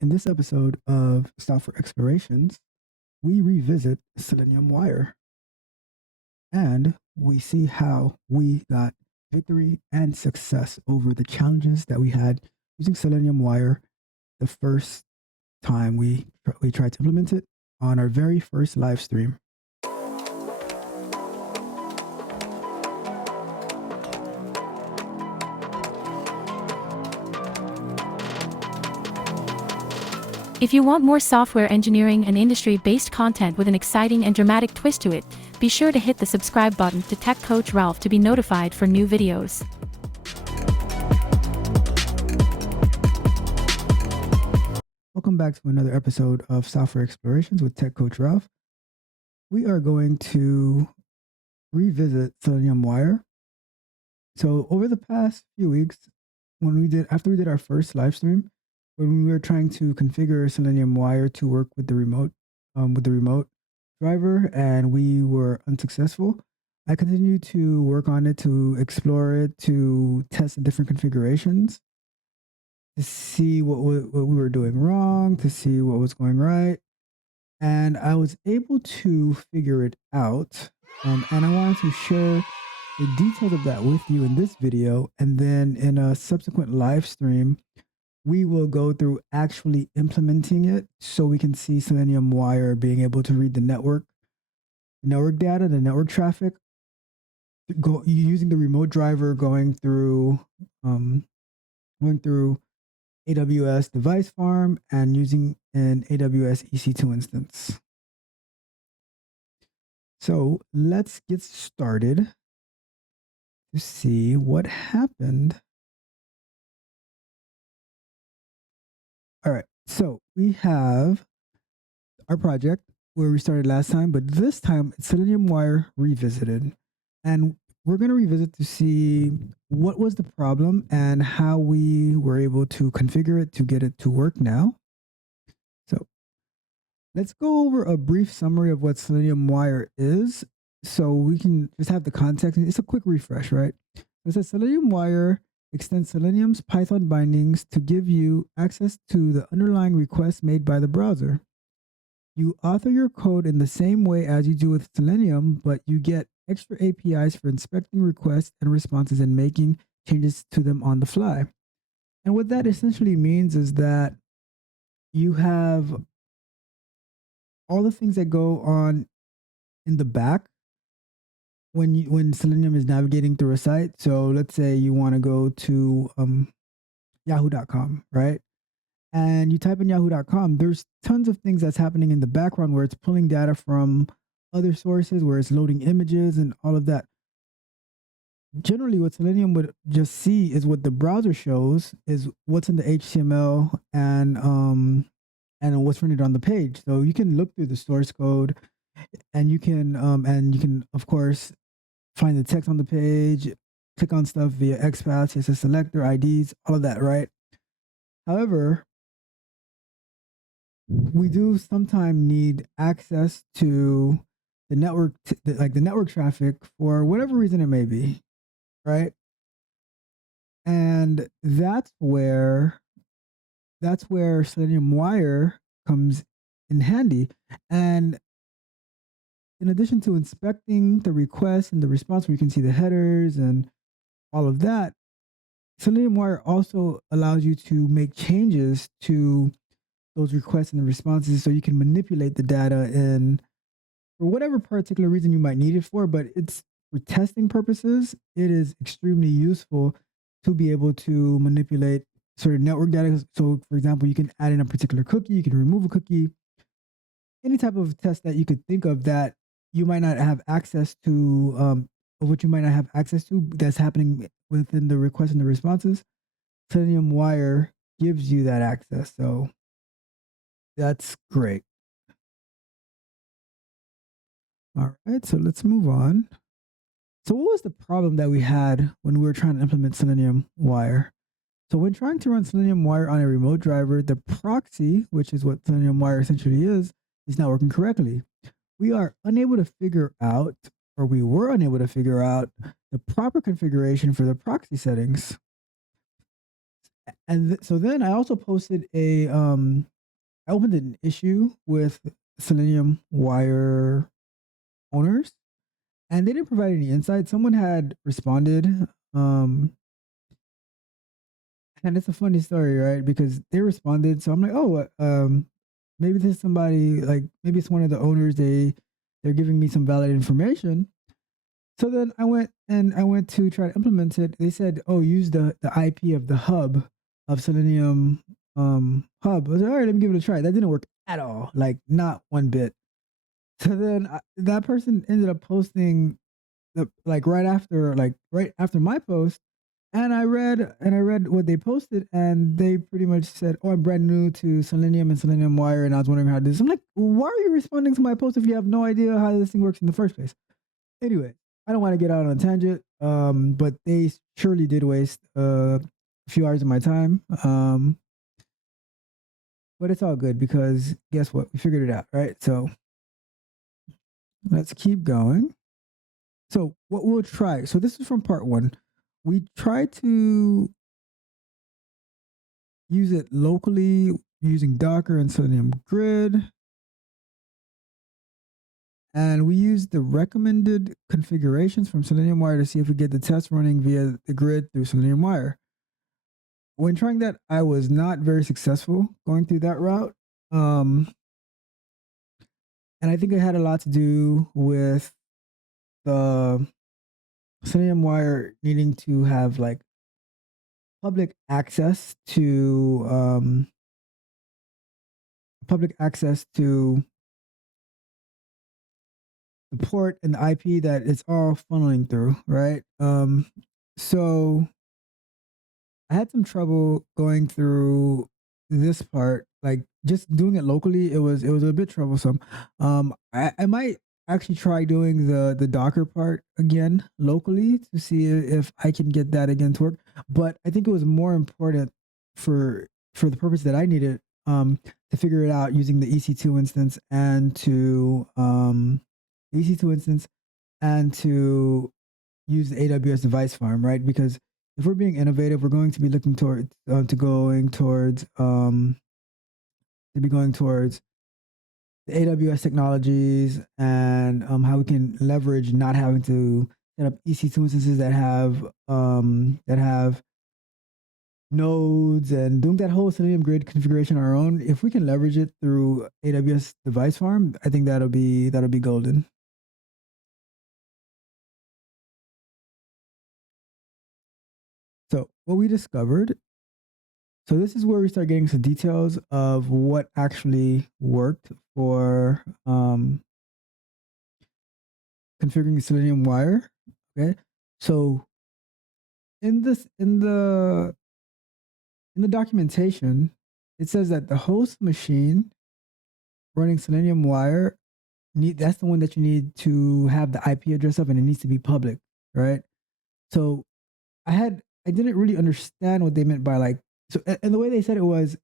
In this episode of Software Explorations, we revisit Selenium-Wire and we see how we got victory and success over the challenges that we had using Selenium-Wire the first time we tried to implement it on our very first live stream. If you want more software engineering and industry-based content with an exciting and dramatic twist to it, be sure to hit the subscribe button to Tech Coach Ralph to be notified for new videos. Welcome back to another episode of Software Explorations with Tech Coach Ralph. We are going to revisit Selenium-Wire. So over the past few weeks, after we did our first live stream, when we were trying to configure Selenium-Wire to work with the remote driver, and we were unsuccessful, I continued to work on it, to explore it, to test the different configurations, to see what we were doing wrong, to see what was going right, and I was able to figure it out. And I wanted to share the details of that with you in this video, and then in a subsequent live stream, we will go through actually implementing it so we can see Selenium-Wire being able to read the network data, the network traffic, using the remote driver going through AWS device farm and using an AWS EC2 instance. So let's get started to see what happened. All right, so we have our project where we started last time, but this time it's Selenium-Wire revisited. And we're going to revisit to see what was the problem and how we were able to configure it to get it to work now. So let's go over a brief summary of what Selenium-Wire is so we can just have the context. It's a quick refresh, right? It says Selenium-Wire extends Selenium's Python bindings to give you access to the underlying requests made by the browser. You author your code in the same way as you do with Selenium, but you get extra APIs for inspecting requests and responses and making changes to them on the fly. And what that essentially means is that you have all the things that go on in the back when Selenium is navigating through a site. So let's say you want to go to yahoo.com, right? And you type in yahoo.com, there's tons of things that's happening in the background where it's pulling data from other sources, where it's loading images and all of that. Generally, what Selenium would just see is what the browser shows is what's in the HTML and what's printed on the page. So you can look through the source code, and you can of course find the text on the page, click on stuff via XPath, CSS selector, IDs, all of that, right? However, we do sometimes need access to the network, like the network traffic, for whatever reason it may be, right? And that's where Selenium-Wire comes in handy. And in addition to inspecting the request and the response, where you can see the headers and all of that, Selenium-Wire also allows you to make changes to those requests and the responses so you can manipulate the data in for whatever particular reason you might need it for. But it's for testing purposes, it is extremely useful to be able to manipulate certain network data. So for example, you can add in a particular cookie, you can remove a cookie, any type of test that you could think of that you might not have access to, of what you might not have access to, that's happening within the requests and the responses. Selenium-Wire gives you that access. So that's great. All right, so let's move on. So what was the problem that we had when we were trying to implement Selenium-Wire? So when trying to run Selenium-Wire on a remote driver, the proxy, which is what Selenium-Wire essentially is not working correctly. We were unable to figure out the proper configuration for the proxy settings. And so then I also posted I opened an issue with Selenium-Wire owners, and they didn't provide any insight. Someone had responded, um, and it's a funny story, right? Because they responded, so I'm like, oh, maybe this is somebody, like maybe it's one of the owners. They're giving me some valid information. So then I went to try to implement it. They said, oh, use the IP of the hub of Selenium hub. I was like, all right, let me give it a try. That didn't work at all, like not one bit. So then that person ended up posting right after my post, and I read what they posted, and they pretty much said, "Oh, I'm brand new to Selenium and Selenium-Wire, and I was wondering how this." I'm like, "Why are you responding to my post if you have no idea how this thing works in the first place?" Anyway, I don't want to get out on a tangent, but they surely did waste a few hours of my time. But it's all good because guess what? We figured it out, right? So let's keep going. So what we'll try. So this is from part one. We try to use it locally using Docker and Selenium Grid. And we use the recommended configurations from Selenium-Wire to see if we get the test running via the grid through Selenium-Wire. When trying that, I was not very successful going through that route. And I think it had a lot to do with the Selenium-Wire needing to have like public access to public access to the port and the IP that it's all funneling through, right? So I had some trouble going through this part, like just doing it locally. It was a bit troublesome. I might actually try doing the Docker part again locally to see if I can get that again to work. But I think it was more important for the purpose that I needed to figure it out using the EC2 instance and to EC2 instance and to use the AWS device farm, right? Because if we're being innovative, we're going to be looking towards to be going towards the AWS technologies and how we can leverage not having to set up EC2 instances that have nodes and doing that whole Selenium grid configuration on our own. If we can leverage it through AWS device farm, I think that'll be golden. So what we discovered. So this is where we start getting some details of what actually worked for configuring Selenium-Wire. Okay, so in this in the documentation, it says that the host machine running Selenium-Wire that's the one that you need to have the IP address of, and it needs to be public, right? So I didn't really understand what they meant by like and the way they said it was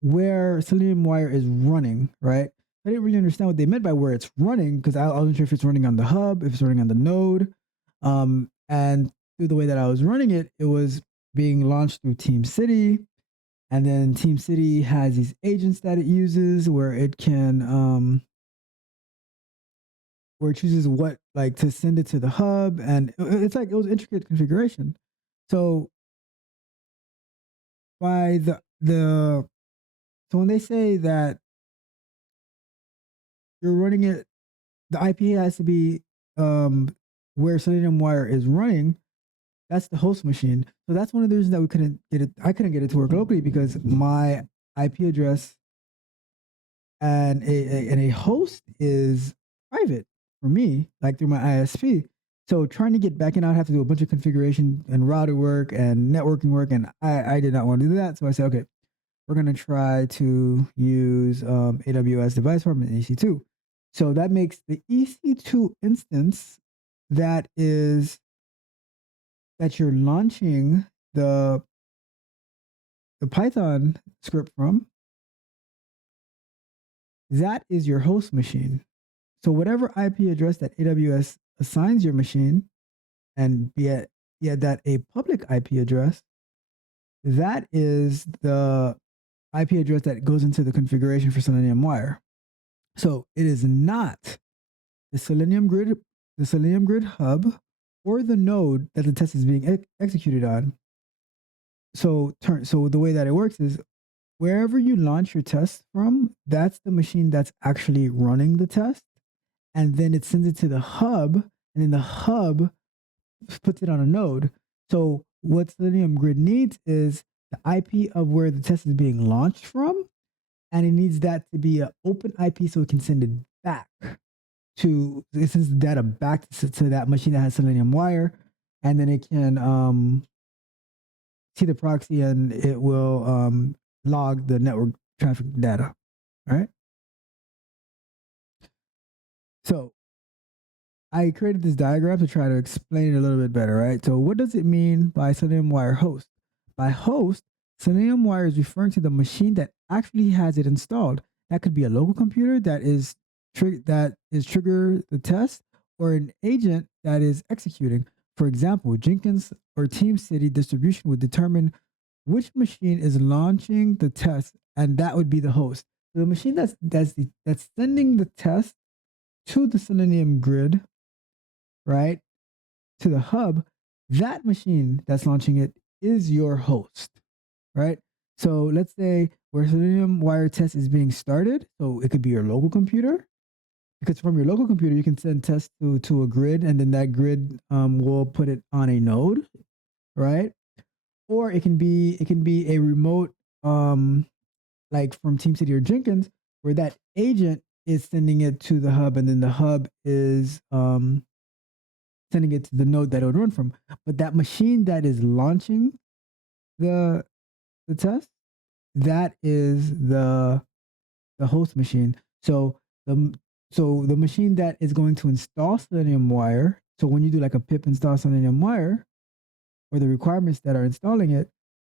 where Selenium-Wire is running, right? I didn't really understand what they meant by where it's running because I wasn't sure if it's running on the hub, if it's running on the node. And through the way that I was running it, it was being launched through Team City. And then Team City has these agents that it uses where it chooses what like to send it to the hub. And it's like it was intricate configuration. So by the so when they say that you're running it, the IP has to be where Selenium-Wire is running. That's the host machine. So that's one of the reasons that we couldn't get it. I couldn't get it to work locally because my IP address and a host is private for me, like through my ISP. So trying to get back in, I'd have to do a bunch of configuration and router work and networking work, and I did not want to do that. So I said, okay, we're gonna try to use AWS device farm and EC2. So that makes the EC2 instance that is that you're launching the Python script from, that is your host machine. So whatever IP address that AWS assigns your machine, and be it that a public IP address, that is the IP address that goes into the configuration for Selenium-Wire. So it is not the Selenium Grid hub, or the node that the test is being executed on. So the way that it works is wherever you launch your test from, that's the machine that's actually running the test, and then it sends it to the hub, and then the hub puts it on a node. So what Selenium Grid needs is the IP of where the test is being launched from, and it needs that to be an open IP so it can send it back it sends the data back to that machine that has Selenium-Wire, and then it can see the proxy and it will log the network traffic data. All right. So I created this diagram to try to explain it a little bit better, right? So what does it mean by Selenium-Wire host? By host, Selenium-Wire is referring to the machine that actually has it installed. That could be a local computer that is trigger the test, or an agent that is executing. For example, Jenkins or TeamCity distribution would determine which machine is launching the test, and that would be the host. So the machine that's sending the test to the Selenium Grid, right, to the hub, that machine that's launching it is your host, right? So let's say where Selenium-Wire test is being started, so it could be your local computer, because from your local computer you can send tests to a grid, and then that grid will put it on a node, right? Or it can be a remote, like from TeamCity or Jenkins, where that agent is sending it to the hub, and then the hub is sending it to the node that it would run from. But that machine that is launching the test, that is the host machine. So the machine that is going to install Selenium-Wire. So when you do like a pip install Selenium-Wire, or the requirements that are installing it,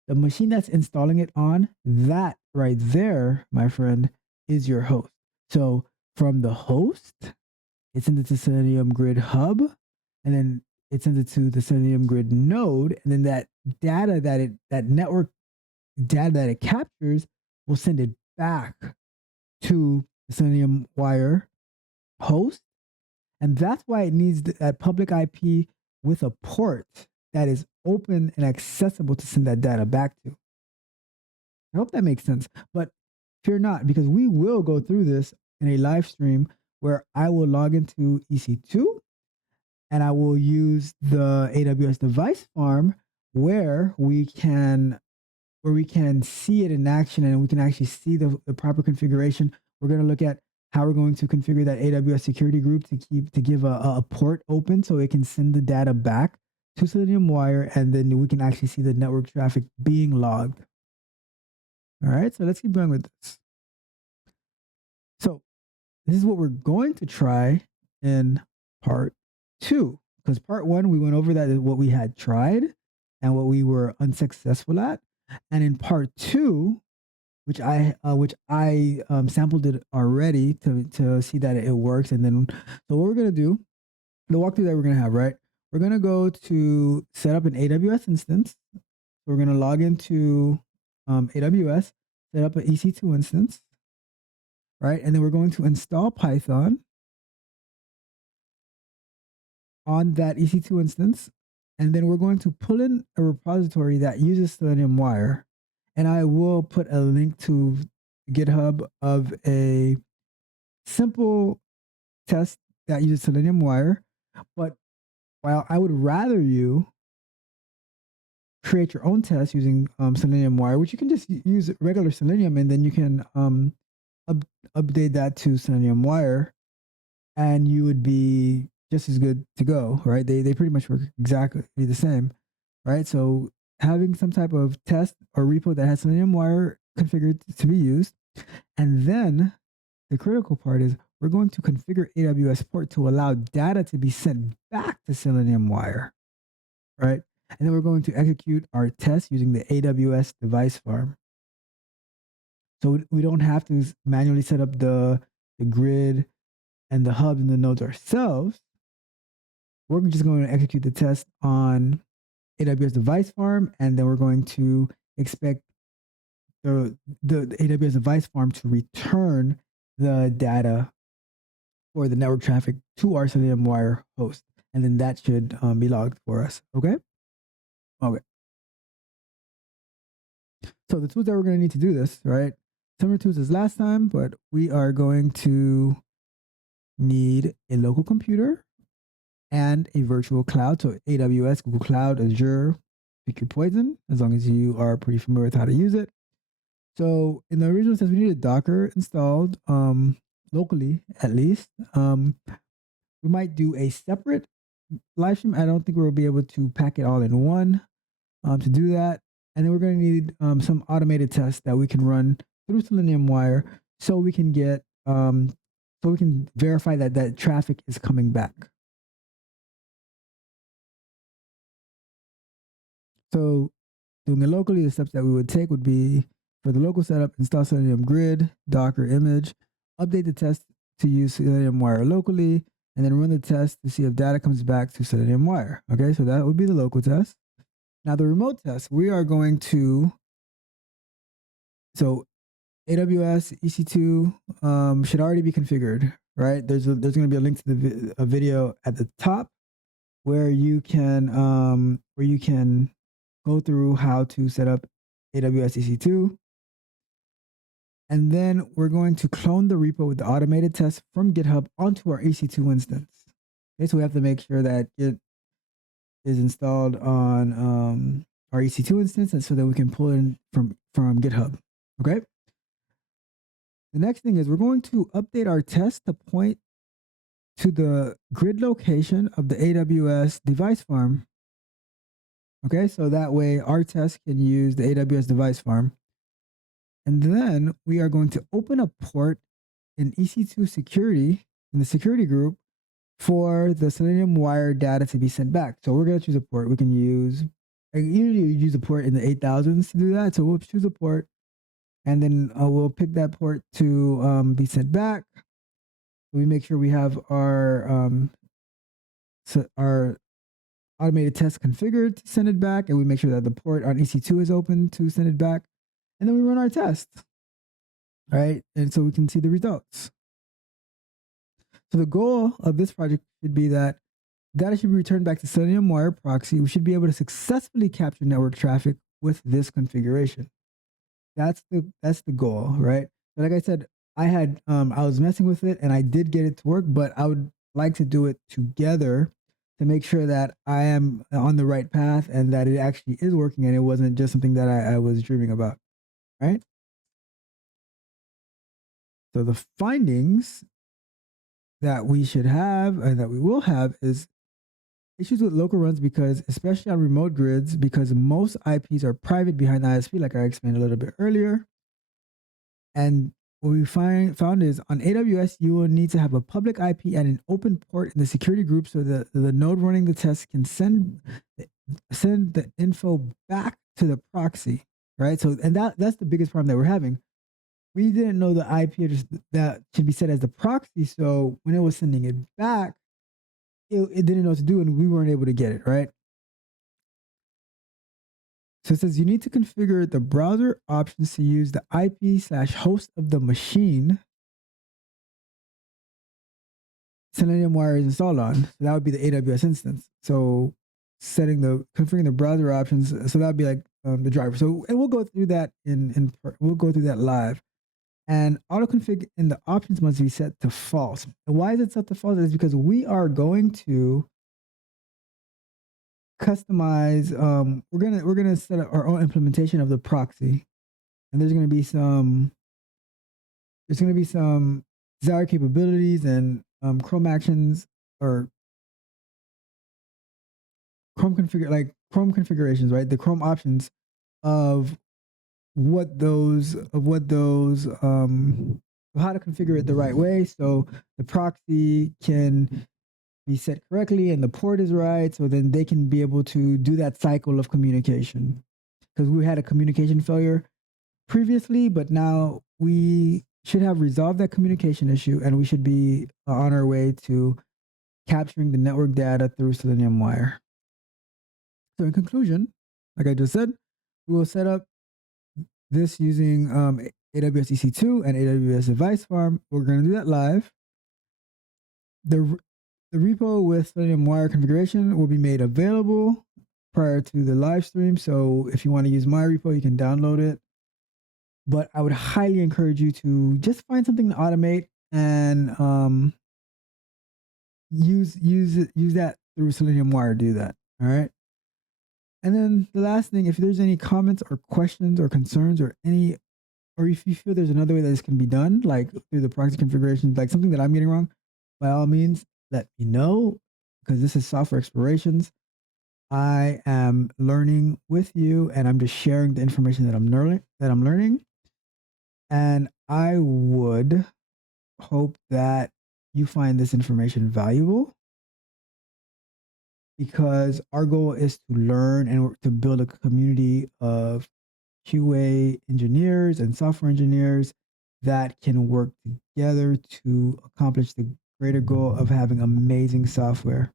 the machine that's installing it on, that right there, my friend, is your host. So from the host, it sends it to Selenium Grid Hub, and then it sends it to the Selenium Grid node, and then that data that network data that it captures will send it back to the Selenium-Wire host, and that's why it needs that public IP with a port that is open and accessible to send that data back to. I hope that makes sense, but fear not, because we will go through this in a live stream where I will log into EC2 and I will use the AWS device farm where we can see it in action, and we can actually see the proper configuration. We're going to look at how we're going to configure that AWS security group to give a port open so it can send the data back to Selenium-Wire, and then we can actually see the network traffic being logged. All right, so let's keep going with this. So this is what we're going to try in part 2, because part 1 we went over that what we had tried and what we were unsuccessful at, and in part 2, which I sampled it already to see that it works. And then so what we're gonna do, the walkthrough that we're gonna have, right? We're gonna go to set up an AWS instance. We're gonna log into AWS, set up an EC2 instance, right? And then we're going to install Python on that EC2 instance, and then we're going to pull in a repository that uses Selenium-Wire, and I will put a link to GitHub of a simple test that uses Selenium-Wire. But while I would rather you create your own test using Selenium-Wire, which you can just use regular Selenium, and then you can update that to Selenium-Wire, and you would be just as good to go, right? They pretty much work exactly the same, right? So having some type of test or repo that has Selenium-Wire configured to be used, and then the critical part is we're going to configure AWS port to allow data to be sent back to Selenium-Wire, right? And then we're going to execute our test using the AWS device farm. So we don't have to manually set up the grid and the hub and the nodes ourselves. We're just going to execute the test on AWS device farm, and then we're going to expect the AWS device farm to return the data for the network traffic to our Selenium-Wire host, and then that should be logged for us. Okay. Okay. So the tools that we're going to need to do this, right? Similar tools as last time, but we are going to need a local computer and a virtual cloud. So AWS, Google Cloud, Azure, pick your poison, as long as you are pretty familiar with how to use it. So in the original sense, we need a Docker installed locally, at least. We might do a separate live stream. I don't think we'll be able to pack it all in one to do that. And then we're going to need some automated tests that we can run through Selenium-Wire so we can get so we can verify that that traffic is coming back. So doing it locally, the steps that we would take would be for the local setup, install Selenium Grid, Docker image, update the test to use Selenium-Wire locally, and then run the test to see if data comes back to Selenium-Wire. Okay, so that would be the local test. Now the remote test, we are going to, so AWS EC2 should already be configured, right? There's going to be a link to the video at the top where you can go through how to set up AWS EC2. And then we're going to clone the repo with the automated test from GitHub onto our EC2 instance. Okay, so we have to make sure that it is installed on our EC2 instance, and so that we can pull it in from GitHub. Okay. The next thing is we're going to update our test to point to the grid location of the AWS device farm. Okay, so that way our test can use the AWS device farm. And then we are going to open a port in EC2 security, in the security group, for the Selenium-Wire data to be sent back. So we're going to choose a port. We can use, usually you use a port in the 8000s to do that. So we'll choose a port, and then we'll pick that port to be sent back. We make sure we have our automated test configured to send it back, and we make sure that the port on EC2 is open to send it back, and then we run our test, right? And so we can see the results. So the goal of this project should be that data should be returned back to Selenium-Wire proxy. We should be able to successfully capture network traffic with this configuration. That's the goal, right? But like I said, I was messing with it and I did get it to work, but I would like to do it together to make sure that I am on the right path and that it actually is working and it wasn't just something that I was dreaming about, right? So the findings that we should have and that we will have is issues with local runs, because especially on remote grids, because most IPs are private behind the ISP, like I explained a little bit earlier. And what we found is on AWS, you will need to have a public IP and an open port in the security group so that the node running the test can send the info back to the proxy, right? So, and that's the biggest problem that we're having. We didn't know the IP address that should be set as the proxy. So when it was sending it back, it didn't know what to do and we weren't able to get it, right? So it says you need to configure the browser options to use the IP/host of the machine Selenium-Wire is installed on. So that would be the AWS instance. So configuring the browser options. So that would be like the driver. So, and we'll go through that we'll go through that live. And auto config in the options must be set to false. And why is it set to false? It's because we are going to customize. We're gonna set up our own implementation of the proxy, and there's gonna be some desired capabilities and Chrome actions or Chrome configurations, right? The Chrome options of how to configure it the right way so the proxy can be set correctly and the port is right, so then they can be able to do that cycle of communication. Because we had a communication failure previously, but now we should have resolved that communication issue and we should be on our way to capturing the network data through Selenium-Wire. So in conclusion, like I just said, we will set up this using AWS EC2 and AWS Device Farm. We're going to do that live. The repo with Selenium-Wire configuration will be made available prior to the live stream. So if you want to use my repo, you can download it. But I would highly encourage you to just find something to automate and use that through Selenium-Wire. Do that. All right. And then the last thing, if there's any comments or questions or concerns or if you feel there's another way that this can be done, like through the proxy configuration, like something that I'm getting wrong, by all means, let me know, because this is software explorations. I am learning with you, and I'm just sharing the information that I'm learning. And I would hope that you find this information valuable, because our goal is to learn and to build a community of QA engineers and software engineers that can work together to accomplish the greater goal of having amazing software.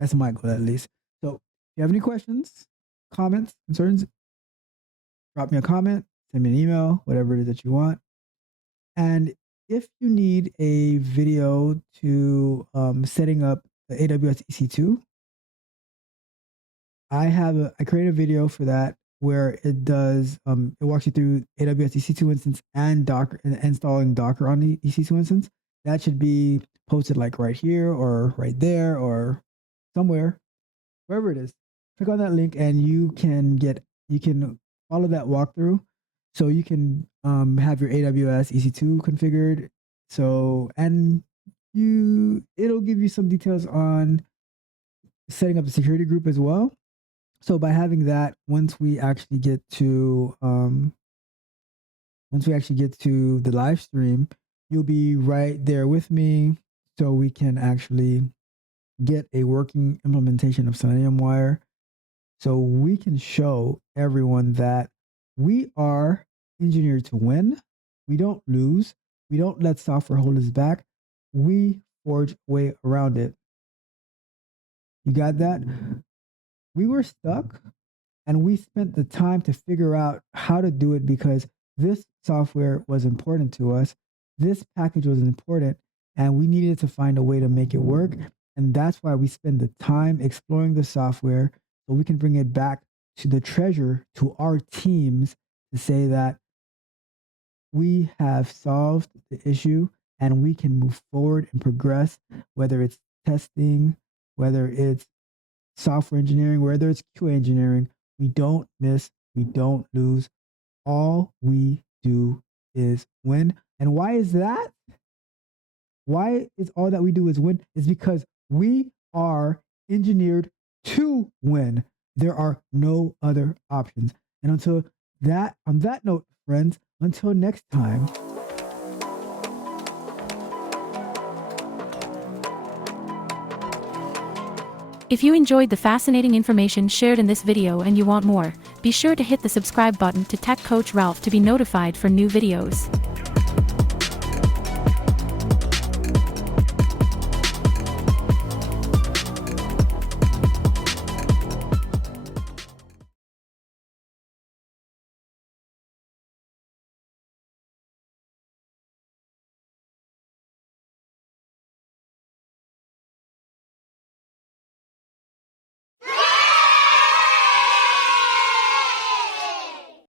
That's my goal, at least. So if you have any questions, comments, concerns, drop me a comment, send me an email, whatever it is that you want. And if you need a video to setting up the AWS EC2, I created a video for that where it does it walks you through AWS EC2 instance and Docker and installing Docker on the EC2 instance. That should be posted like right here or right there or somewhere, wherever it is. Click on that link and you can follow that walkthrough, so you can have your AWS EC2 configured. So it'll give you some details on setting up the security group as well. So by having that, once we actually get to the live stream, you'll be right there with me, so we can actually get a working implementation of Selenium-Wire, so we can show everyone that we are engineered to win. We don't lose. We don't let software hold us back. We forge a way around it. You got that? We were stuck, and we spent the time to figure out how to do it because this software was important to us. This package was important, and we needed to find a way to make it work. And that's why we spend the time exploring the software, so we can bring it back to the treasure, to our teams, to say that we have solved the issue and we can move forward and progress, whether it's testing, whether it's software engineering, whether it's QA engineering. We don't miss, we don't lose. All we do is win. And why is that? Why is all that we do is win? Is because we are engineered to win. There are no other options. And on that note, friends, until next time. If you enjoyed the fascinating information shared in this video and you want more, be sure to hit the subscribe button to Tech Coach Ralph to be notified for new videos.